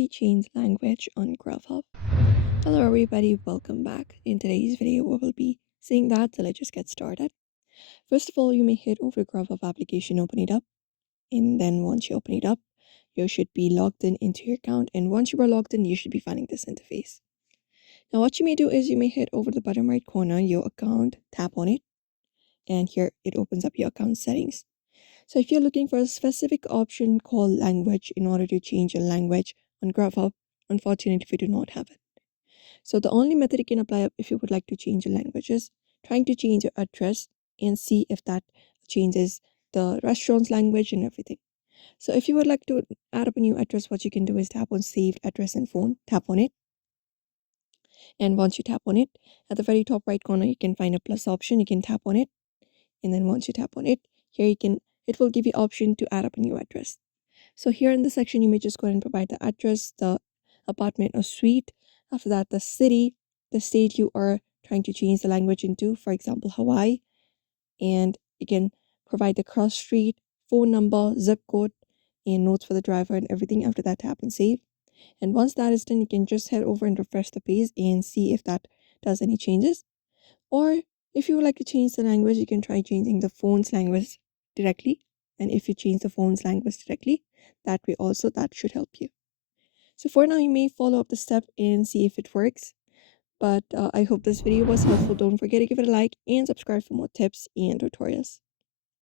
we change language on Grubhub. Hello everybody, welcome back. In today's video, we will be seeing that, so let's just get started. First of all, you may head over to Grubhub application, open it up, and then once you open it up, you should be logged in into your account, and once you are logged in, you should be finding this interface. Now what you may do is you may head over to the bottom right corner, your account, tap on it, and here it opens up your account settings. So if you're looking for a specific option called language in order to change your language on Grubhub, unfortunately we do not have it. So the only method you can apply if you would like to change your language is trying to change your address and see if that changes the restaurant's language and everything. So if you would like to add up a new address, what you can do is tap on saved address and phone, tap on it. And once you tap on it, at the very top right corner, you can find a plus option. You can tap on it. And then once you tap on it, here it will give you option to add up a new address. So here in the section, you may just go ahead and provide the address, the apartment or suite. After that, the city, the state you are trying to change the language into, for example, Hawaii. And you can provide the cross street, phone number, zip code, and notes for the driver and everything. After that, tap and save. And once that is done, you can just head over and refresh the page and see if that does any changes. Or if you would like to change the language, you can try changing the phone's language directly. And if you change the phone's language directly, that should help you. So for now, you may follow up the step and see if it works. But I hope this video was helpful. Don't forget to give it a like and subscribe for more tips and tutorials.